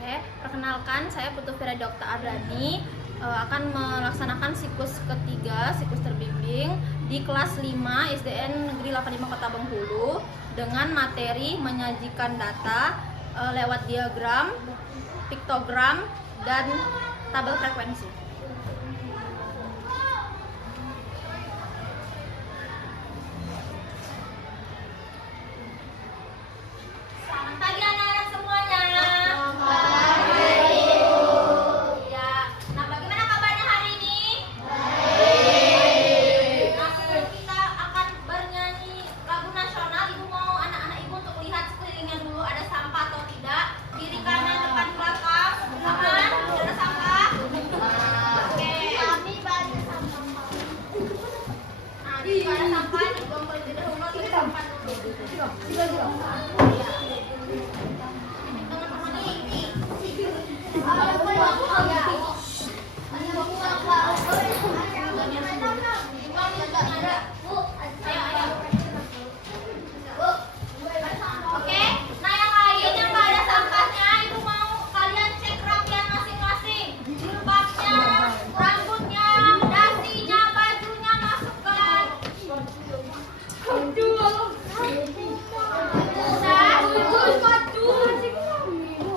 Oke, perkenalkan saya Putu Fira Dr. Ardani akan melaksanakan siklus ketiga, siklus terbimbing di kelas 5 SDN Negeri 85 Kota Bengkulu dengan materi menyajikan data lewat diagram, piktogram, dan tabel frekuensi. Selamat pagi anak-anak semuanya. Ya, nah bagaimana kabarnya hari ini? Baik. Nah, sebelum kita akan bernyanyi lagu nasional, Ibu mau anak-anak Ibu untuk lihat sekelilingnya dulu ada sampah atau tidak. Kiri kanan depan belakang, aman? Tidak ada sampah? Oke. Kami banyak sampah. Nah, jika ada sampah dibuang terlebih dahulu, kita sampah dulu. Oke, nah yang lain yang nggak ada sampahnya, Ibu mau kalian cek rapian masing-masing. Jilbabnya, rambutnya, dasinya, bajunya masukkan.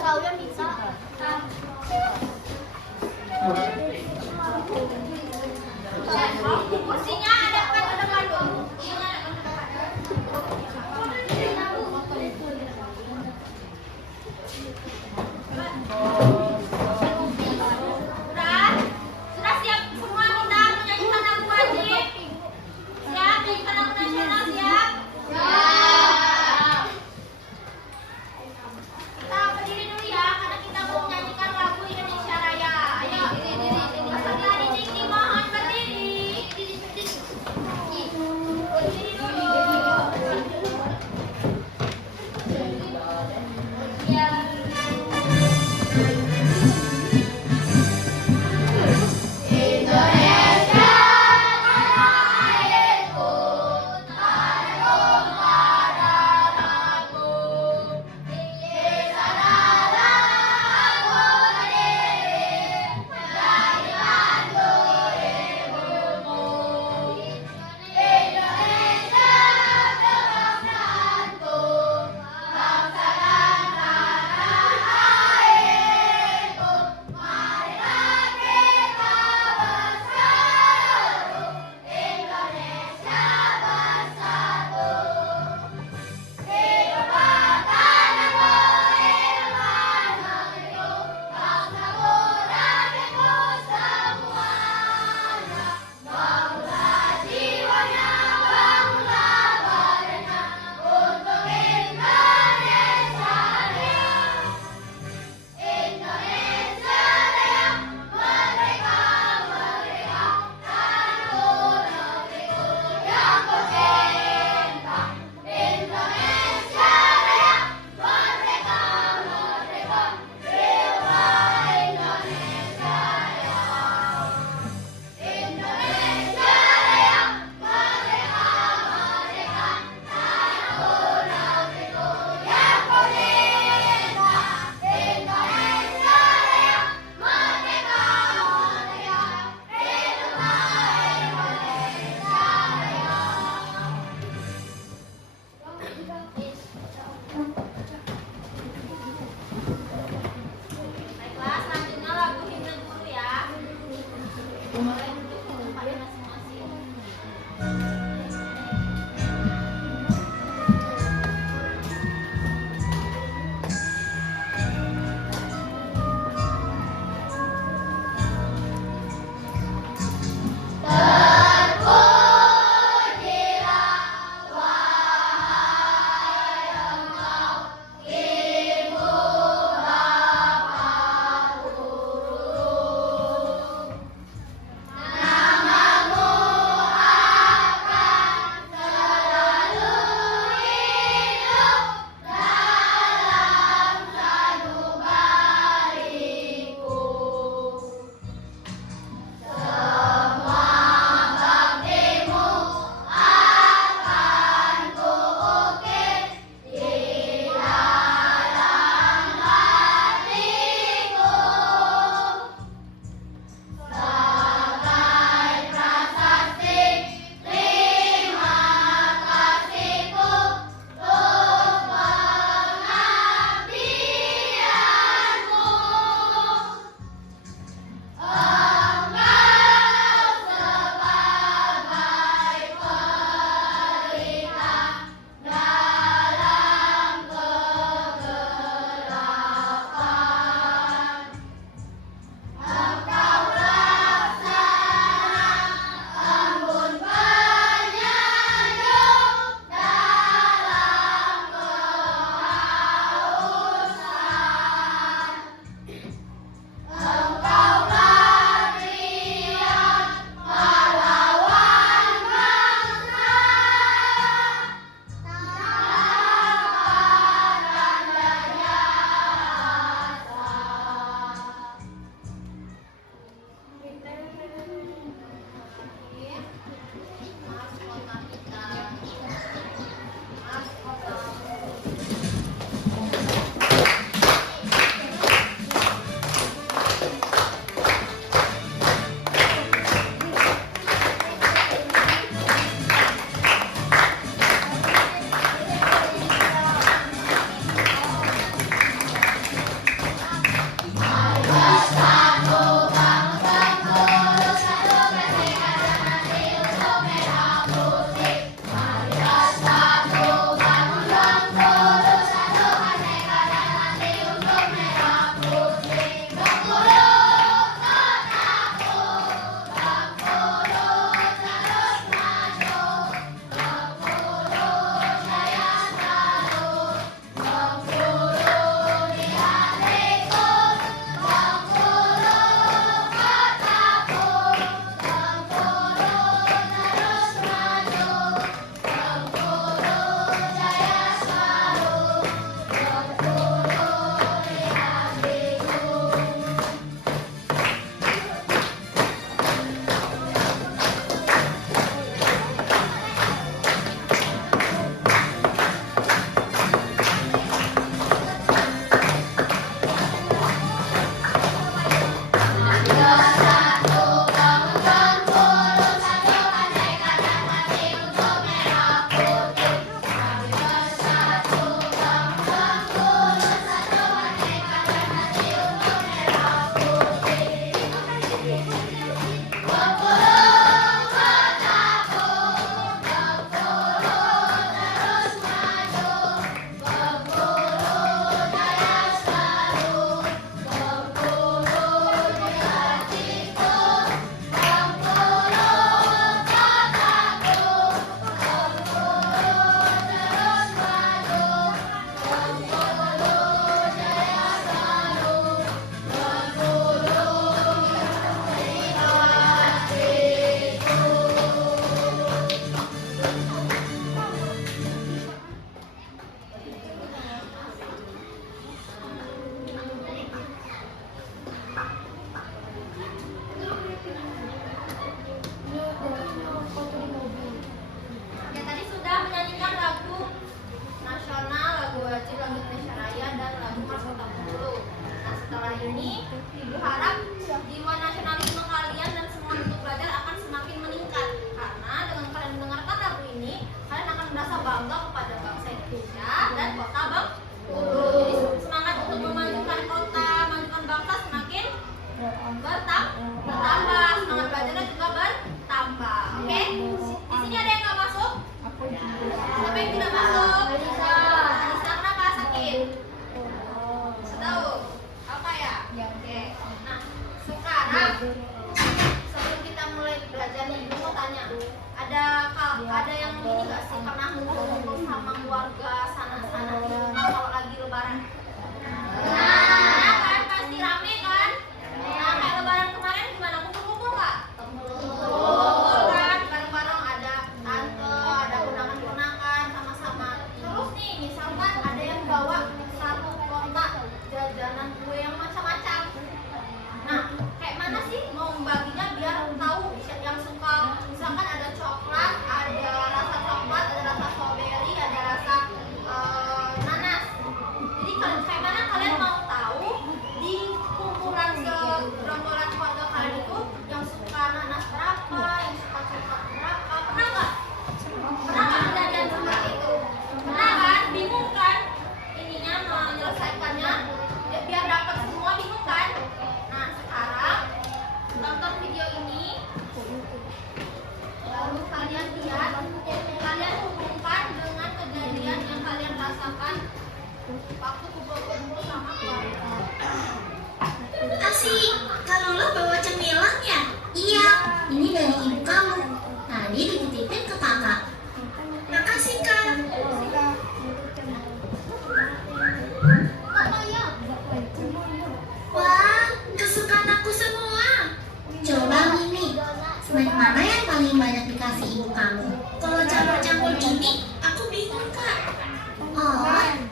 Kalian bisa. Kursinya hadapkan ke depan dulu. Sudah siap semua kita menyanyikan lagu wajib? Siap menyanyikan lagu nasional, siap? Kita berdiri dulu ya, karena kita mau menyanyikan lagu Indonesia Raya. Ayo, peserta didik dimohon berdiri. Berdiri dulu. Ya. sebelum kita mulai belajar nih, ibu mau tanya, ada yang ini nggak sih pernah ngumpul sama keluarga sana-sana di rumah kalau lagi lebaran? Nah, kan pasti rame kan? Nah, kayak lebaran kemarin gimana, kumpul-kumpul nggak? Kumpul kan, bareng-bareng, ada tante, ada undangan-undangan sama-sama. Terus nih, misalkan ada yang bawa satu kotak jajanan kue yang macam-macam. Nah, kayak mana sih mau membaginya biar tahu yang suka, misalkan ada coklat, ada rasa coklat, ada rasa strawberry, ada rasa nanas. Jadi kayak mana kalian mau tahu di kumpulan segerombolan keluarga kalian itu yang suka nanas berapa, yang suka coklat berapa? Pernah nggak? Pernah nggak kejadian seperti itu? Pernah kan? Bingung kan? Ininya menyelesaikannya biar dapat semua, bingung kan? Nah, sekarang tonton video ini, lalu kalian lihat, kalian hubungkan dengan kejadian yang kalian rasakan waktu kumpul-kumpul sama keluarga. Asik, kalau lo bawa cemilan ya? Iya, ini dari ibu kamu. Tadi dititipin ke kakak. Makasih kak. Wah, kesukaan aku semua. Coba Mimi, snack mana yang paling banyak dikasih ibu kamu? Kalau campur-campur gini, aku bingung kak. Oh,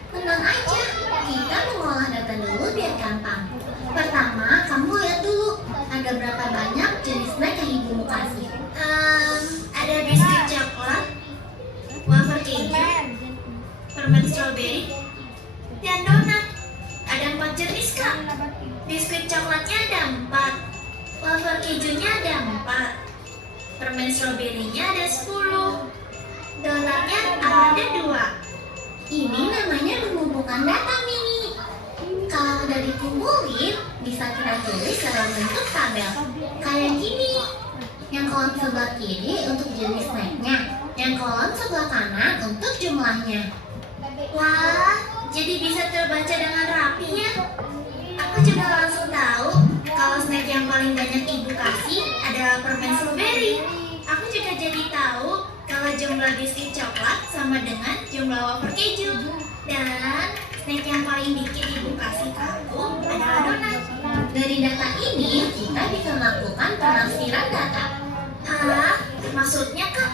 tenang aja. Kita mengolah data dulu biar gampang. Pertama, kamu lihat dulu ada berapa banyak jenis snack yang ibumu kasih. Ada biskuit coklat, wafer keju, permen strawberry, dan donat. Ada 4 jenis kak. Biskuit coklatnya ada 4, wafer kejunya ada 4, permen strawberry-nya ada 10, donatnya ada 2. Ini namanya mengumpulkan data Mini. Kalau udah dikumpulin, bisa kita tulis dalam bentuk tabel kayak gini. Yang kolom sebelah kiri untuk jenis snacknya, yang kolom sebelah kanan untuk jumlahnya. Wah, jadi bisa terbaca dengan rapi ya. Aku juga langsung tahu kalau snack yang paling banyak ibu kasih adalah permen strawberry. Aku juga jadi tahu kalau jumlah biskuit coklat sama dengan jumlah wafer keju. Dan snack yang paling dikit ibu kasih ke aku adalah donat. Dari data ini kita bisa melakukan penafsiran data. Hah? Maksudnya kak?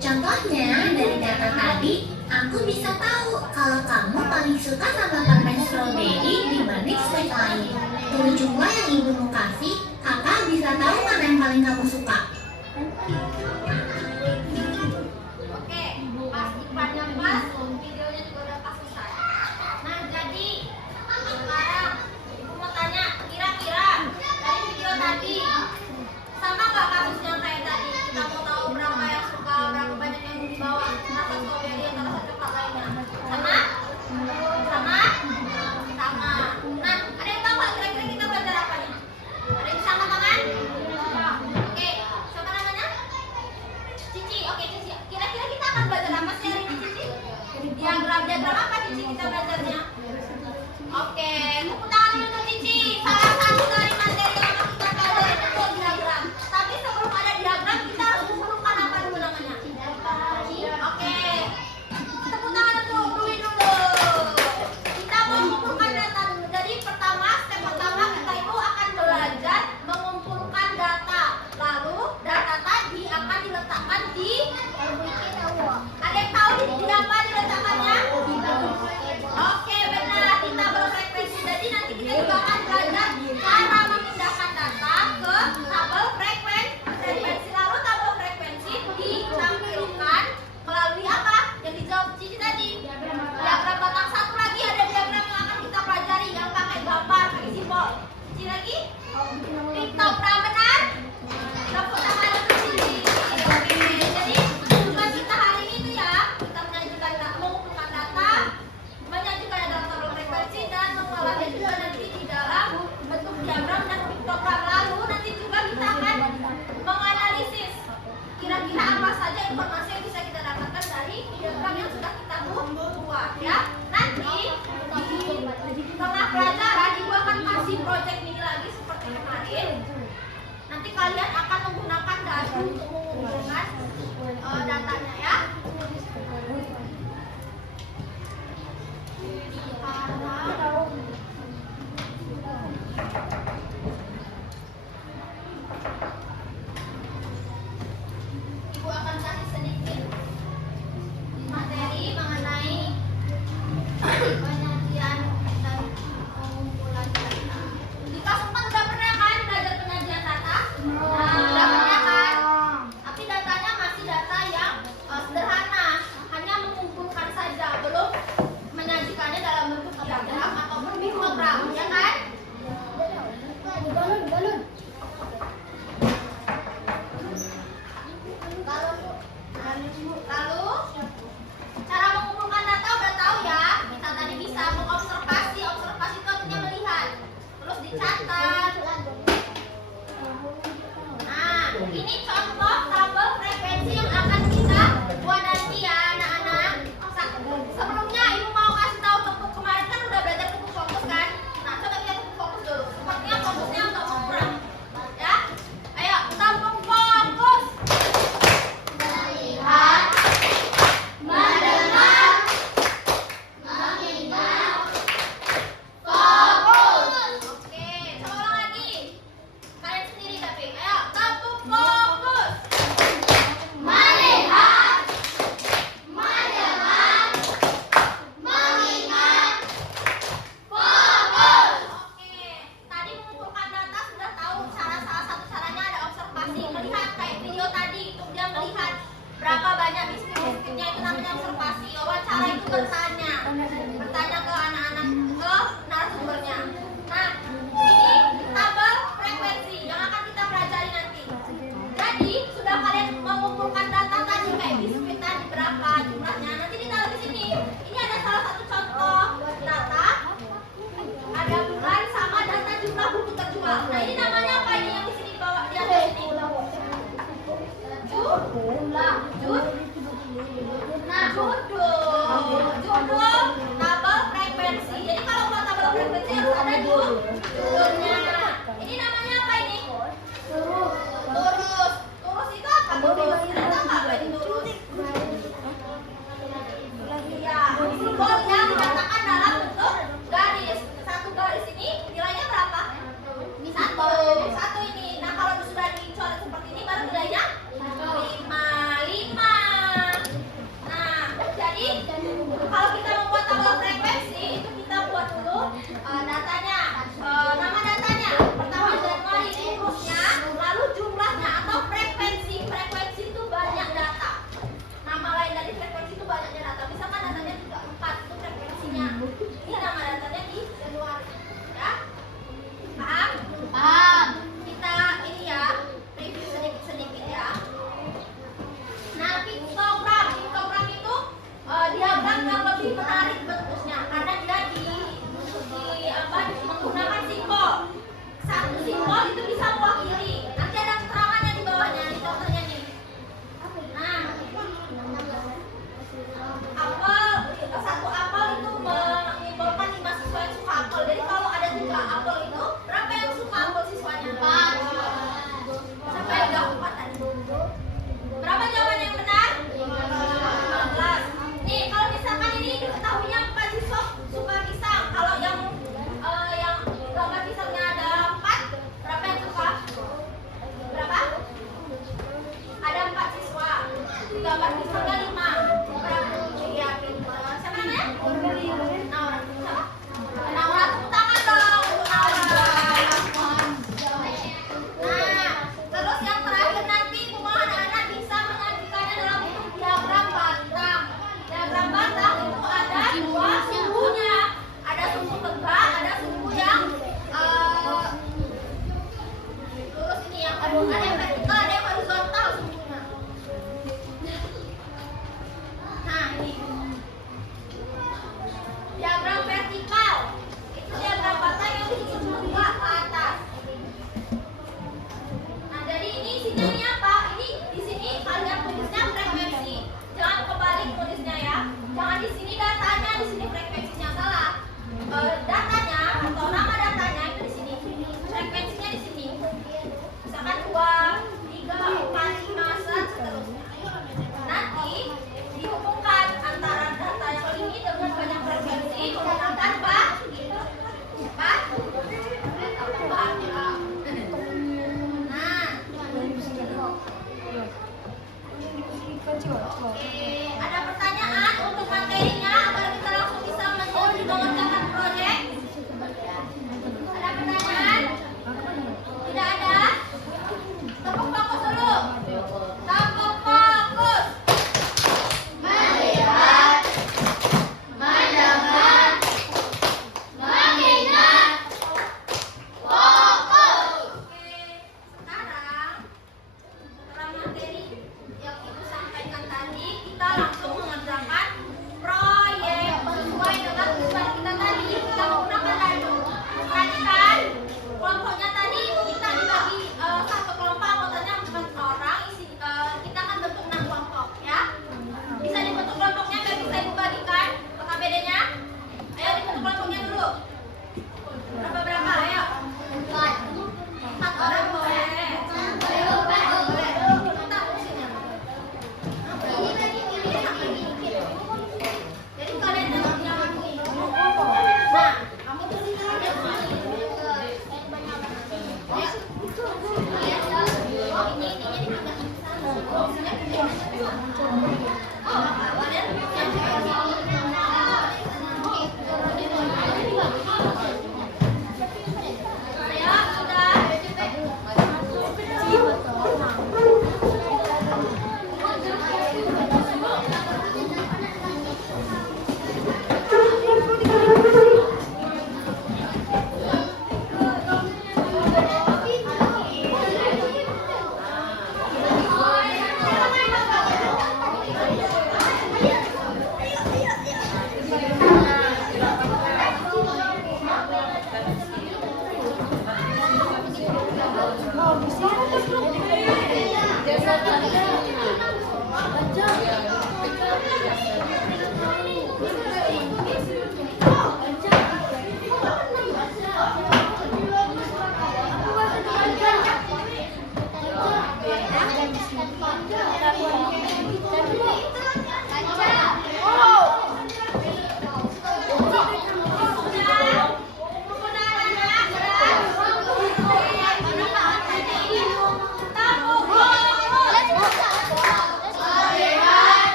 Contohnya dari data tadi, aku bisa tahu kalau kamu paling suka sama permen strawberry dibanding snack lain. Dari jumlah yang ibumu kasih, kakak bisa tahu mana yang paling kamu suka. Oke, pas iklannya pas, videonya juga udah pas selesai. Nah, jadi sekarang ibu mau tanya, kira-kira dari video tadi sama nggak kasusnya kayak tadi? Kita mau tahu berapa yang suka, berapa banyak yang dibawa rasa strawberry atau rasa coklat lainnya. Sama? Sama? Sama. Nah, ada yang tahu nggak kira-kira kita belajar apa nih? Ada yang sama tangan? Oke, siapa namanya? Cici. Oke, Cici. Kira-kira kita akan belajar apa sih hari ini, Cici? Diagram apa Cici kita belajarnya? Oke, tepuk tangan dulu untuk Cici. Salah satu dari materi yang akan kita pelajari itu diagram. Tapi sebelum ada diagram, kita harus mengumpulkan apa dulu namanya? Oke, tepuk tangan untuk Dwi dulu. Kita mau mengumpulkan data dulu. Jadi pertama, step pertama kita itu akan belajar mengumpulkan data. Lalu data tadi akan diletakkan di, ada yang tahu di apa diletakkannya? Oke, benar, di tabel frekuensi. Jadi nanti kita juga akan belajar cara memindahkan data ke tabel frekuensi. Lalu tabel frekuensi ditampilkan melalui apa? Yang dijawab Cici tadi. Diagram batang. Satu lagi ada diagram yang akan kita pelajari yang pakai gambar, pakai simbol. Cici lagi? TikTok benar? Tepuk tangan untuk Cici. Oke, jadi tugas kita hari ini tuh ya, kita mengumpulkan data, menyajikan dalam tabel frekuensi dan mengolahnya juga nanti di dalam bentuk diagram dan piktogram. Lalu nanti juga kita akan menganalisis kira-kira apa saja informasi yang bisa kita dapatkan dari diagram yang sudah kita buat ya. Nanti di tengah pelajaran ibu akan kasih project mini lagi seperti kemarin. kalian akan menggunakan data untuk mengumpulkan datanya ya. Ibu akan kasih sedikit materi mengenai penyajian dan pengumpulan data. Di kelas 4 udah pernah kan belajar penyajian data? Udah pernah kan? Tapi datanya masih data yang sederhana, hanya mengumpulkan saja, belum menyajikannya dalam bentuk diagram ataupun piktogram, ya kan? Lalu cara mengumpulkan data udah tahu ya. Kita tadi bisa mengobservasi. Observasi itu artinya melihat. Terus dicatat. Nah, ini contoh tabel frekuensi yang akan kita buat nanti ya anak-anak. Sebelumnya ibu mau kasih tahu tepuk. Kemarin kan udah belajar tepuk fokus kan. Nah, coba kita tepuk fokus dulu. Sepertinya fokusnya untuk kurang. Ya, ayo tepuk fokus. Melihat, mendengar, mengingat, fokus. Oke, coba ulang lagi. Kalian sendiri tapi, ayo tepuk fokus. Melihat, mendengar, mengingat, fokus. Oke, tadi mengumpulkan data sudah tahu salah satu caranya ada observasi, melihat kayak video tadi itu dia melihat berapa banyak biskuit-biskuitnya, itu namanya observasi. Wawancara itu bertanya ke anak-anak, ke narasumbernya. Nah, ini tabel frekuensi yang akan kita pelajari nanti. Jadi sudah kalian mengumpulkan data tadi kayak biskuit tadi berapa jumlahnya. Nanti ditaruh di sini. Ini ada salah satu contoh data. Ada bulan sama data jumlah buku terjual. Nah, ini namanya apa ini yang di sini di bawah di atas ini? Judul tabel frekuensi. Jadi kalau buat tabel frekuensi harus ada judulnya. Ini namanya apa ini? Turus. Turus itu apa? Turus. Ada apa ini turus? Iya, simbol yang diletakkan dalam bentuk garis. Satu garis ini nilainya berapa? Satu ini. Nah, kalau sudah dicoret seperti ini baru nilainya 5. Nah, jadi kalau kita membuat tabel frekuensi itu kita buat dulu datanya, nama datanya. Pertama Januari turusnya, lalu jumlahnya atau frekuensi. Frekuensi itu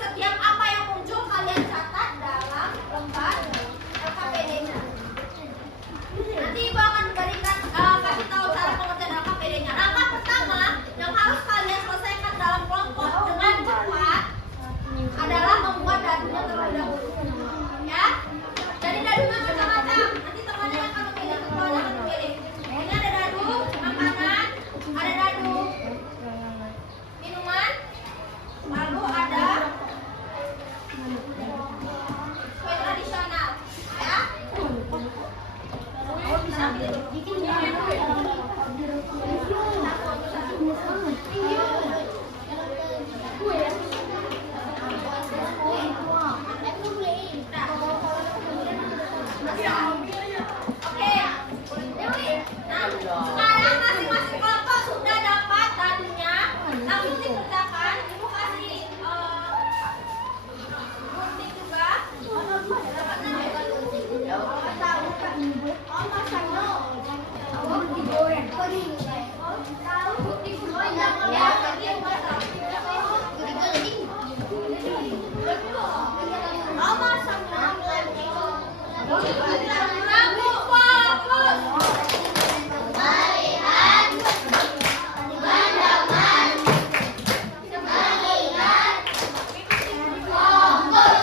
setiap apa yang muncul kalian catat dalam lembar LKPD-nya. Nanti Ibu akan berikan kasih tahu cara pengerjaan LKPD-nya. Langkah pertama yang harus kalian selesaikan dalam kelompok dengan cepat adalah membuat dadunya terlebih dahulu. Ya. Jadi dadunya macam-macam. Nanti temannya yang akan memilih, ketuanya akan memilih. Ini ada dadu makanan, ada dadu minuman, lalu ada kue tradisional. Ya. Bisa pilih. Oke. Nah, sekarang masing-masing kelompok sudah dapat dadunya. Langsung dikerjakan. Ibu kasih gunting juga.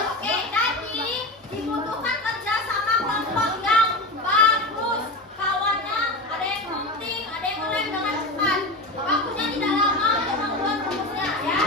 Oke, jadi dibutuhkan kerja sama kelompok yang bagus. Kawannya ada yang gunting, ada yang ngelem dengan cepat. Waktunya tidak lama untuk membuat rumusnya, ya.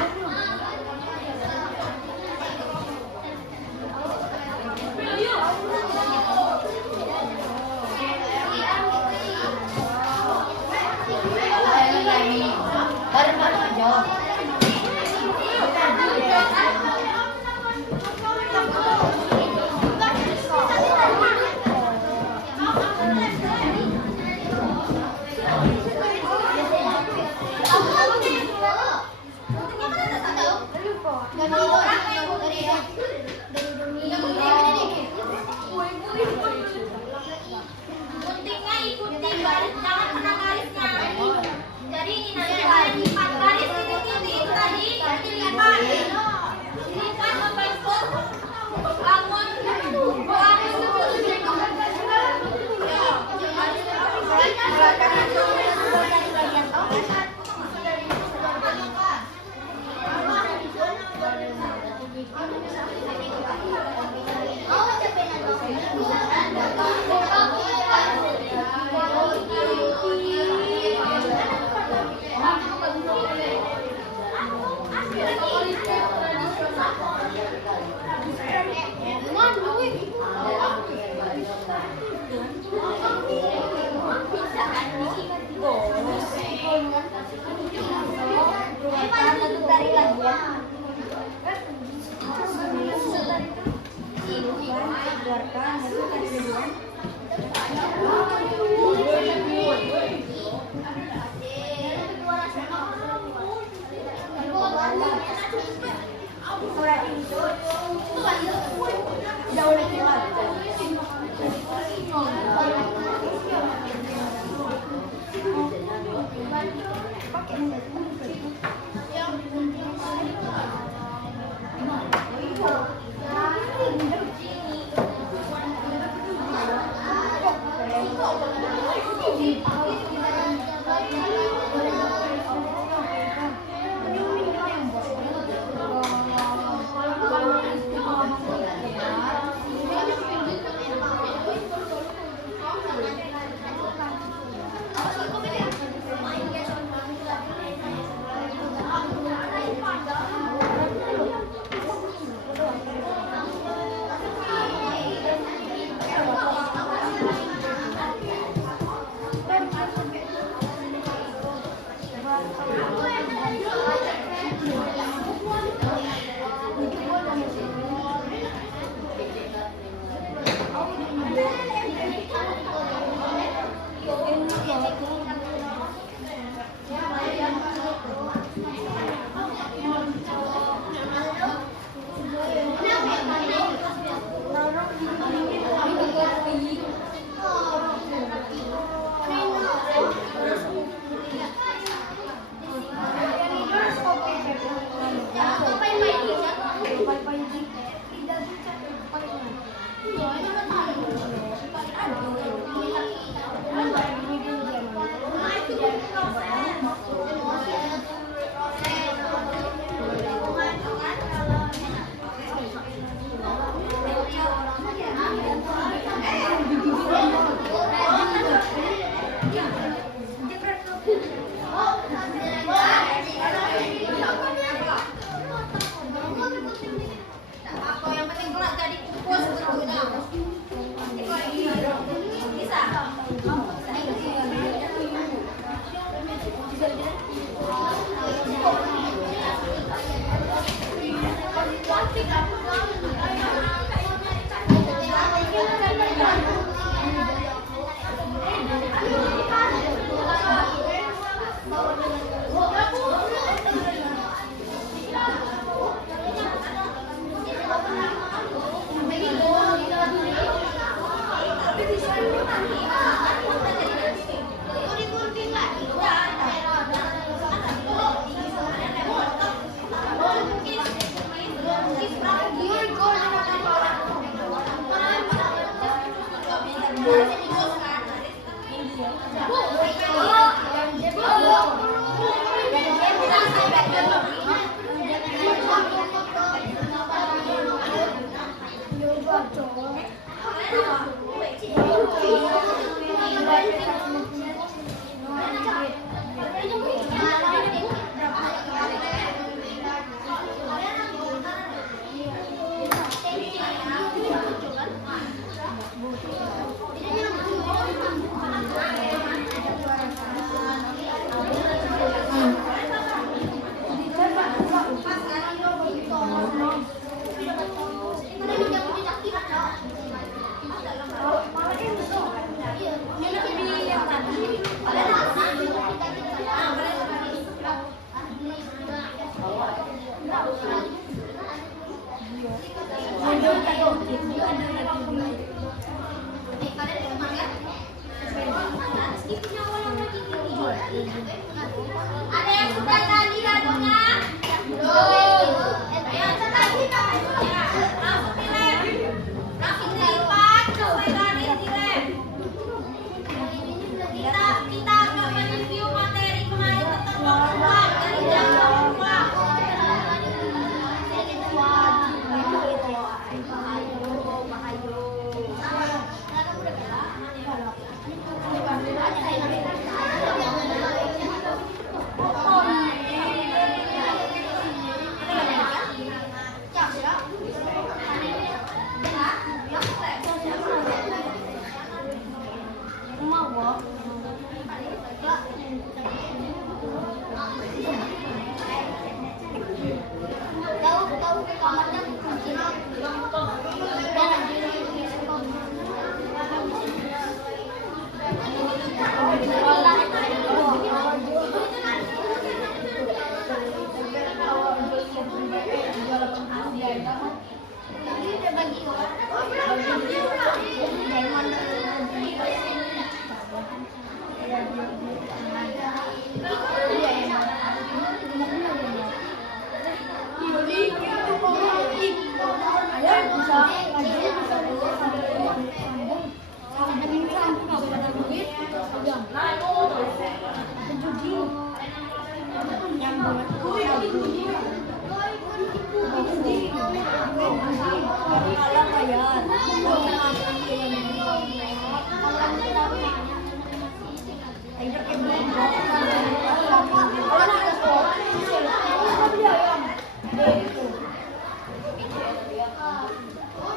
Guntingnya ikuti garis, jangan kena garisnya. Jadi ini nanti kalian lipat garis ini tadi, jadi dilipat. Dilipat membentuk bangun kelak jadi kukus bentuknya. Bisa. Ada yang sudah tadi lagunya? Yang tadi langsung dilem, langsung dilipat sampai garis dilem. Kita akan mereview materi kemarin tentang pembuat dari jam 2.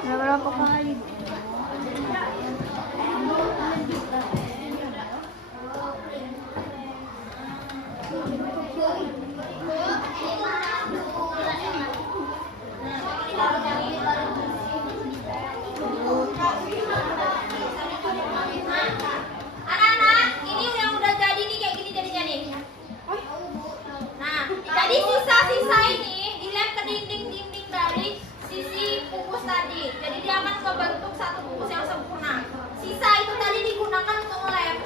Berapa kali? Anak-anak, ini yang udah jadi nih kayak gini jadinya nih. Nah, jadi sisa-sisa ini dilem ke dinding-dinding dari sisi pupus tadi. Jadi dia akan membentuk satu pupus yang sempurna. Sisa itu tadi digunakan untuk ngelem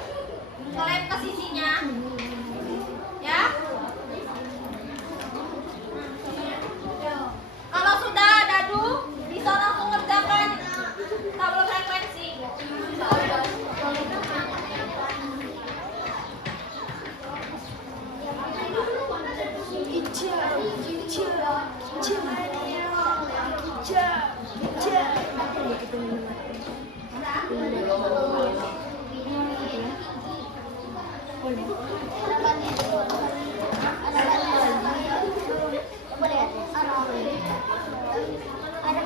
ke sisinya. Ya. Kalau sudah dadu, bisa langsung ngerjakan tabel frekuensi. Ada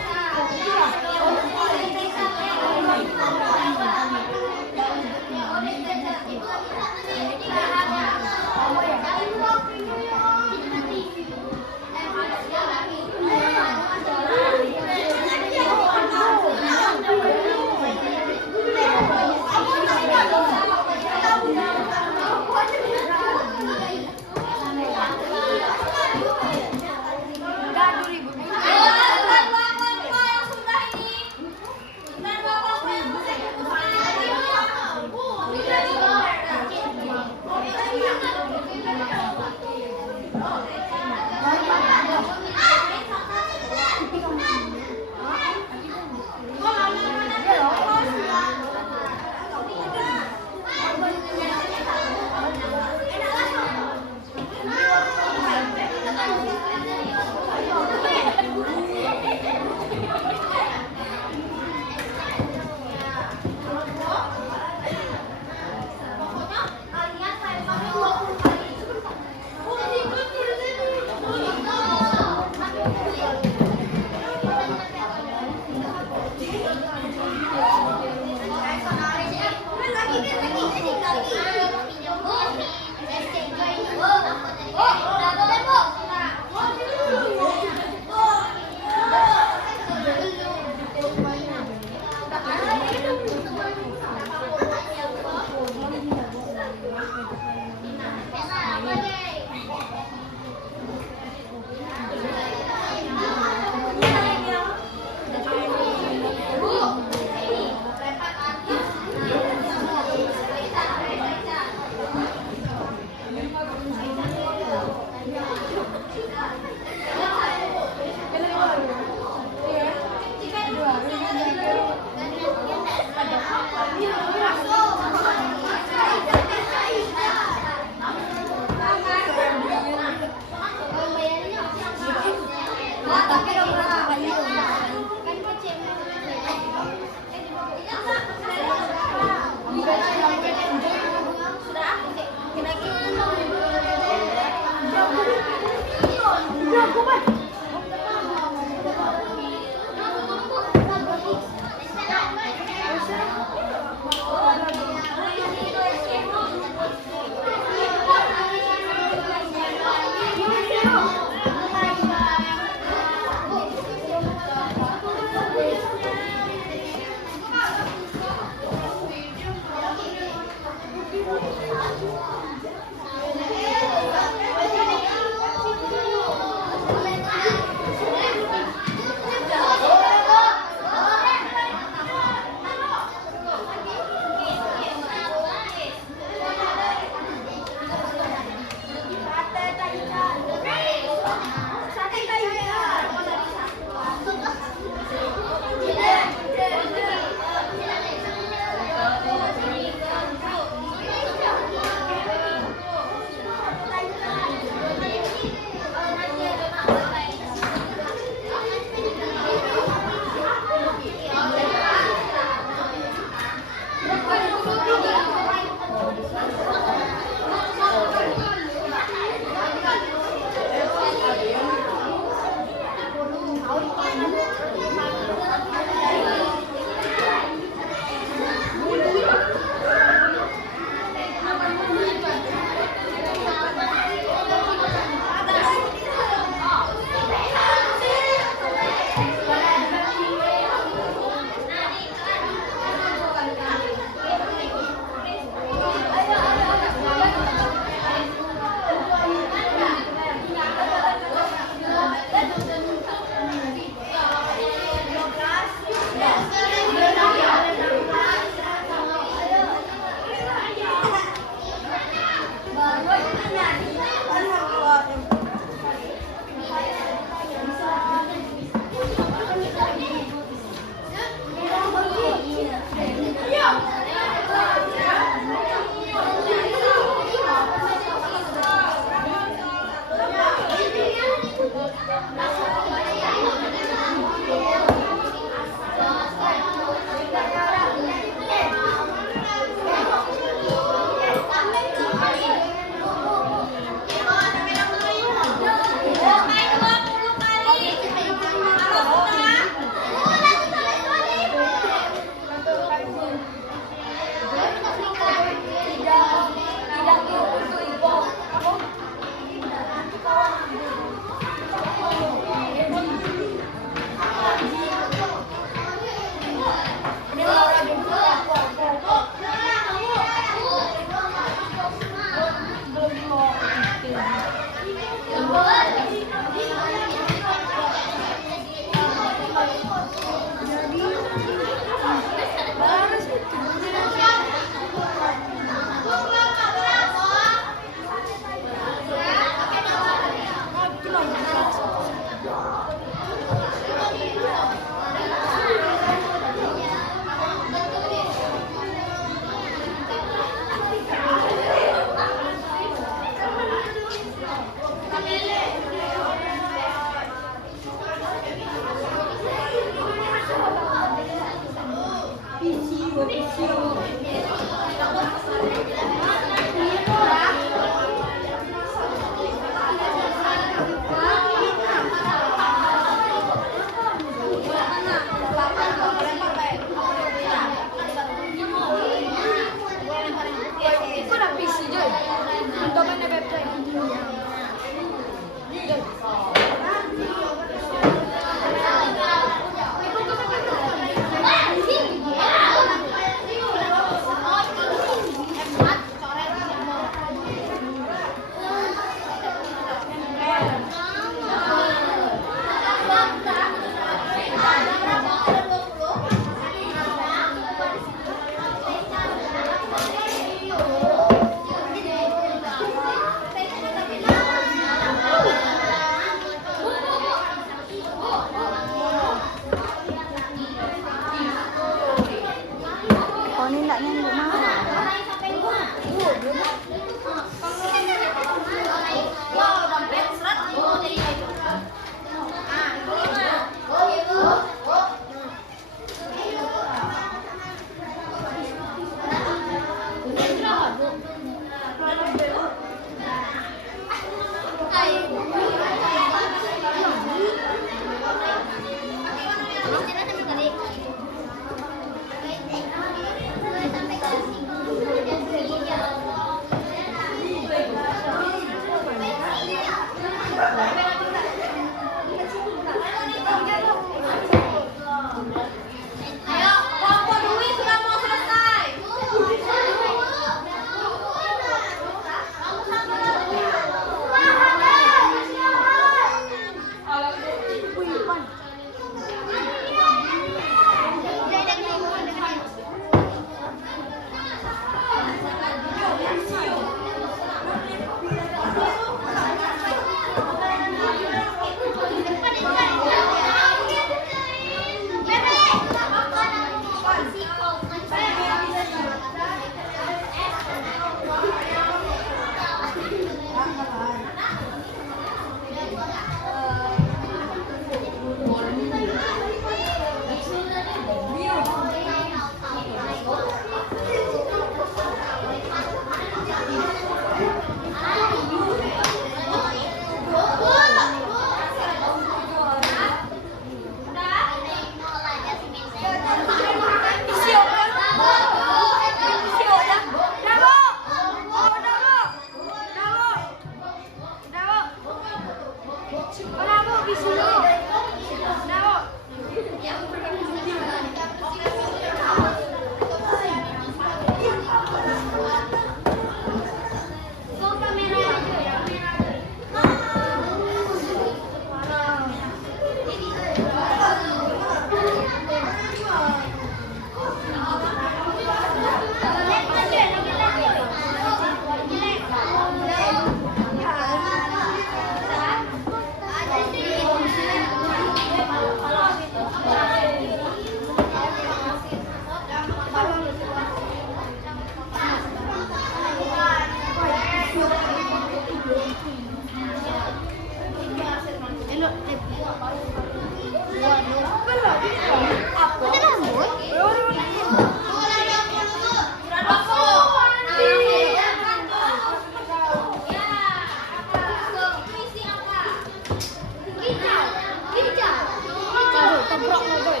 keprok no boy.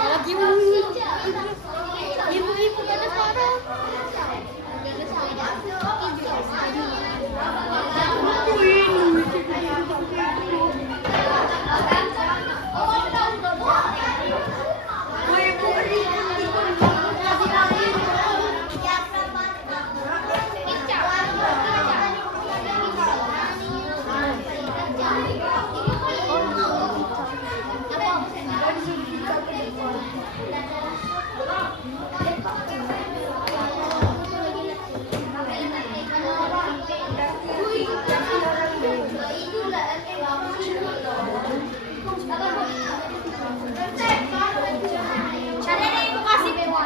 Lagi ibu-ibu pada suara. Tadi ada ibu kasih pena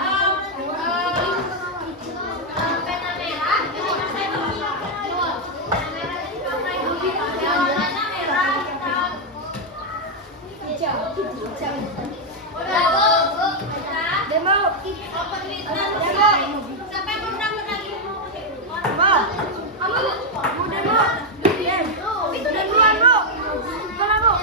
merah, warnanya merah. Demo. Siapa yang pernah menagih? Itu duluan, Bro. Bukan, Bro.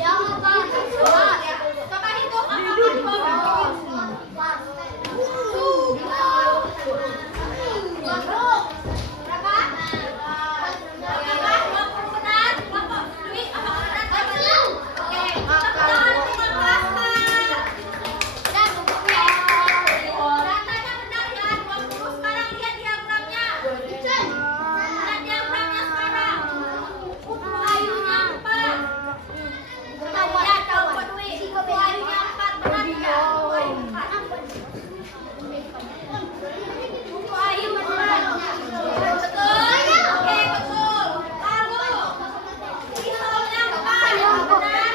Coba hitung apakah di bawah. Berapa? 20 benar. Bapak Dwi, apakah benar? Oke, tepuk tangan untuk Mas Kak. Datanya benar ya, 20. Sekarang lihat diagramnya. Lihat diagramnya sekarang. Kutu ayunya 4. Lihat dong, Pak Dwi. Kutu ayunya 4. Benar ya? Kutu ayu 4. Kutu ayu 4. Betul? Oke, betul. Lalu, pisaunya 4. Benar?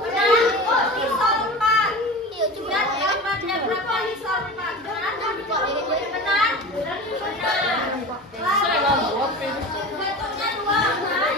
Benar? Pisau 4. Lihat gambarnya berapa pisau 4. Benar? Benar? Benar. Lalu, betulnya 2. Benar?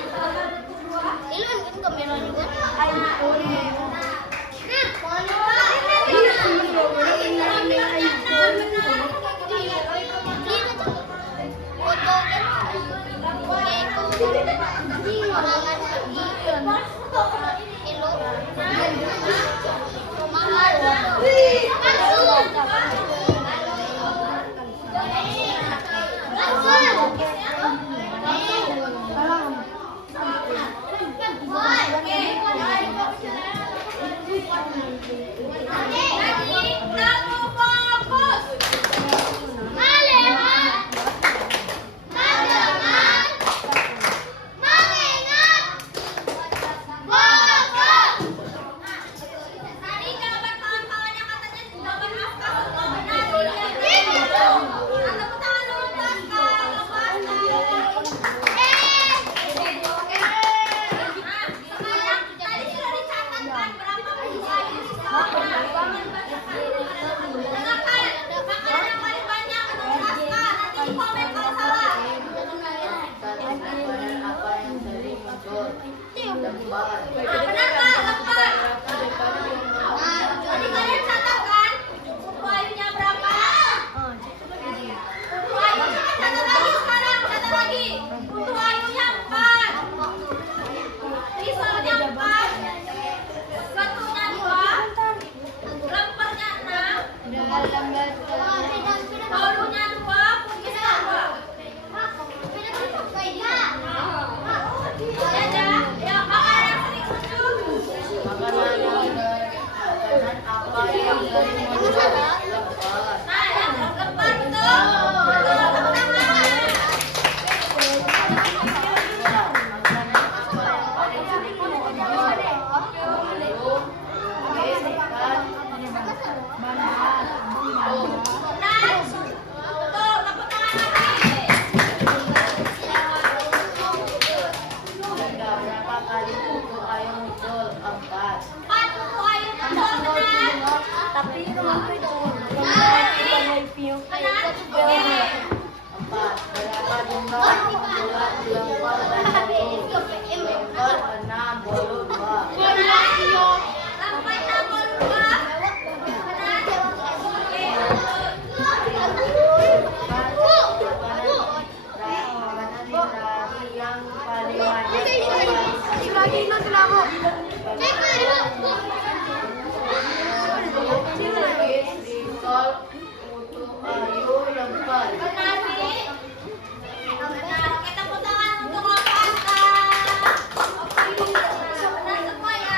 Tadi jawaban kawan-kawannya katanya jawaban Afka semua benar. Tepuk tangan dulu buat Afka. Sekarang tadi sudah dicatat kan berapa kutu ayu sisanya? Dengarkan, makanan yang paling banyak menurut Afka. Nanti di komen kalau salah. Benar nggak? Lembar. Tadi kalian catat kan? Kutu ayunya berapa? Kutu ayunya catat lagi sekarang, catat lagi. Kutu ayunya 4. Pisaunya 4. Batunya 2. Lempernya 6. Palunya 2. Kumisnya 2. Ya, makanan yang sering muncul. Nah, yang lembar betul. Betul, tepuk tangan. Benar? Betul, tepuk tangan lagi. Berapa kali kutu ayu muncul? 4. 4 kutu ayu muncul, benar? Tapi rumahku itu Benar? Oke. 4. Berapa jumlah bulan di lempar dan bolu? Lempar 6, bolu 2. Benar? Lampainya bolu 2. Benar? Oke, Makanan literasi yang paling banyak risol kutu ayu lempar. benar, Wi. Benar. Oke, tepuk tangan untuk Afka. Oke, benar semua ya.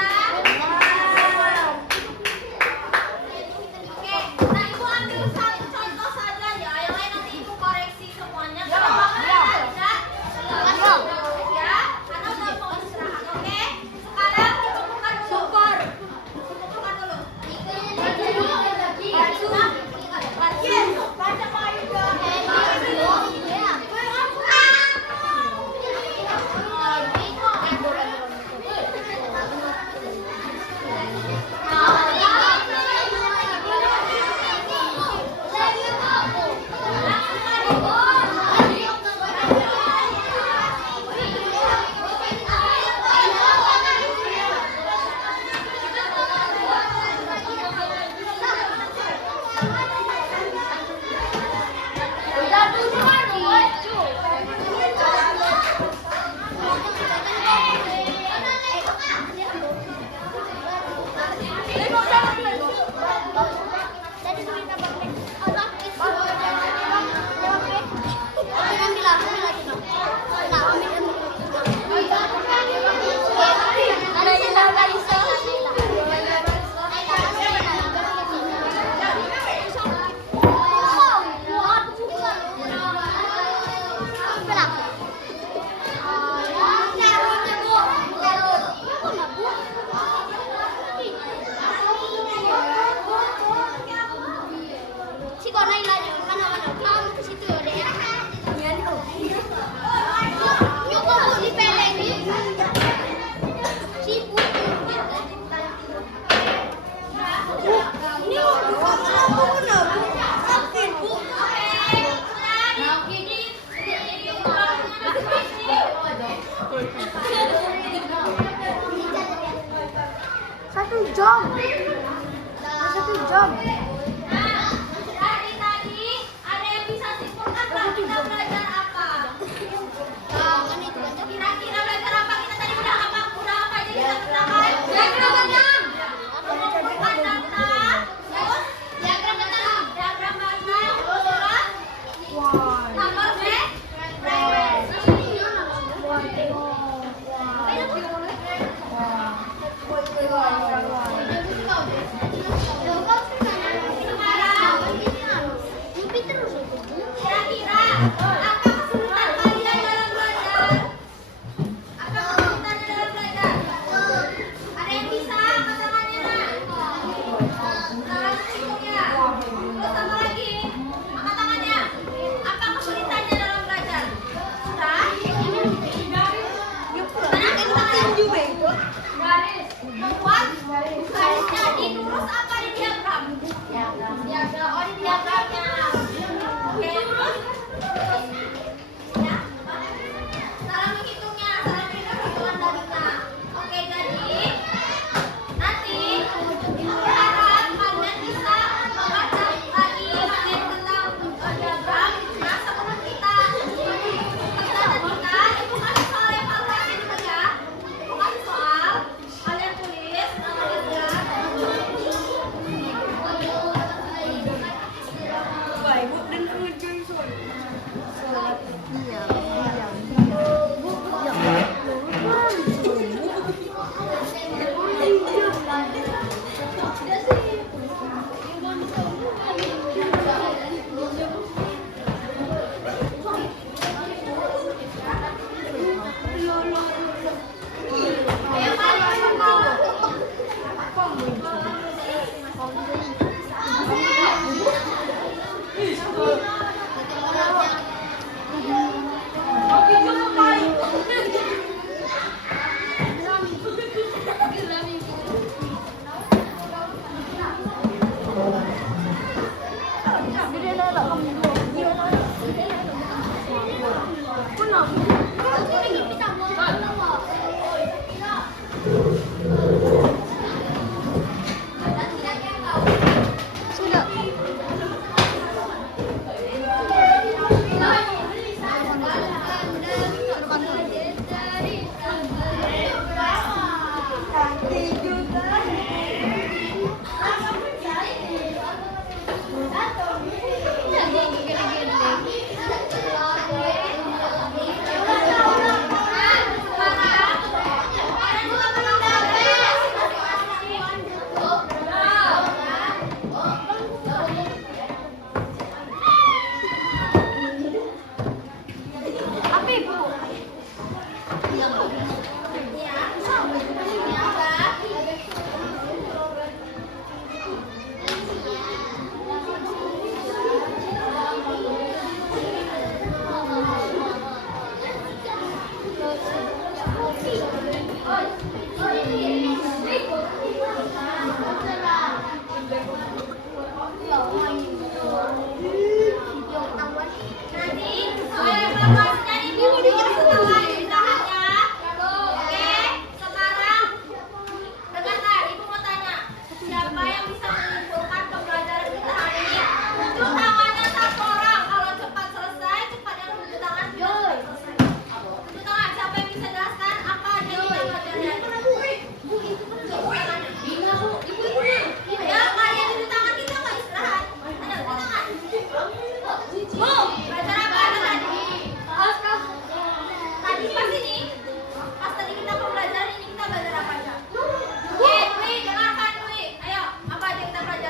jam. Satu jam. Nah, dari tadi ada yang bisa simpulkan nggak kita belajar apa? Kira-kira belajar apa kita tadi udah apa aja kita kerjakan? Diagram batang. Mengumpulkan data. Terus diagram batang. Diagram batang. Terus nomor kira-kira apa kesulitan kalian dalam belajar? Apa kesulitannya dalam belajar? Ada yang bisa angkat tangannya nak? Salah hitung ya. Terus apa lagi? Angkat tangannya. Apa kesulitannya dalam belajar? Sudah? Garis. Membuat garisnya di lurus apa di diagram? Diagram. Oh di diagramnya. Oke, terus ya. Salah menghitungnya, salah hitungan darinya. Oke, jadi nanti berharap kalian bisa membaca lagi materi tentang diagram. Nah, sebelum kita ibu kasih soal evaluasi dulu ya. Ibu kasih soal, kalian tulis namanya. Ibu dan ngerjain sholat. Yang paling belajar ini kita belajar apa aja? Oke, Dwi, dengarkan Dwi. Ayo, apa aja kita belajar?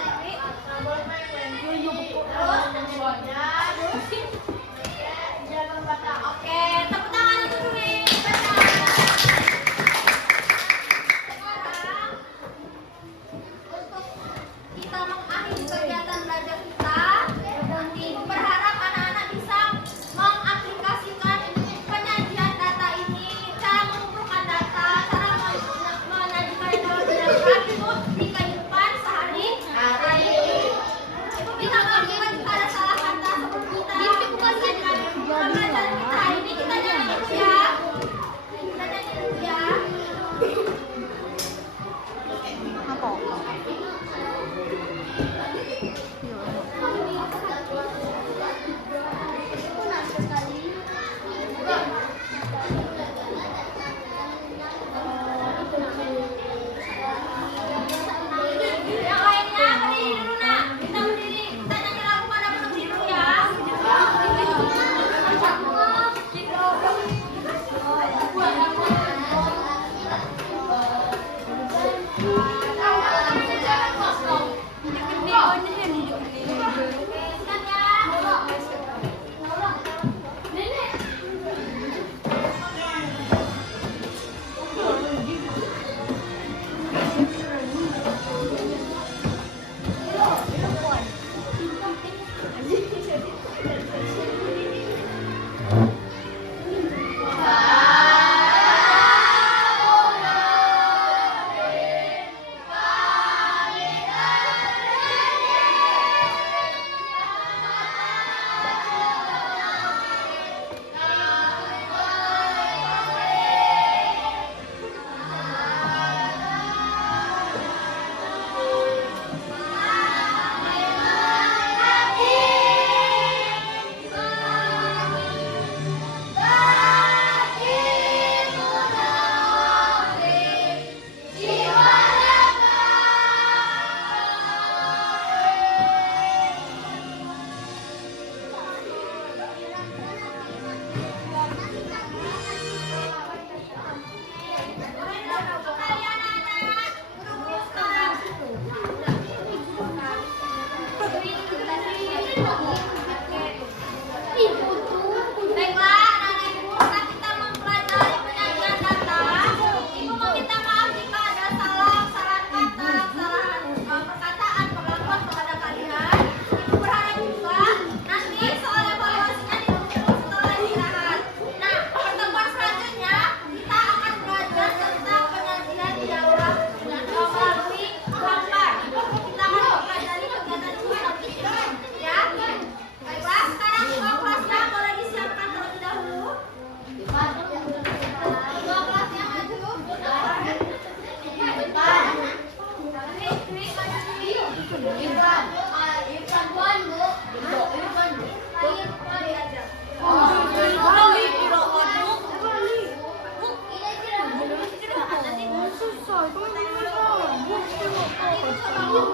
Irfan. Irfan buan, Bu. Bentuk Irfan, Bu. Balik kira aduh. Susah, Susah, kau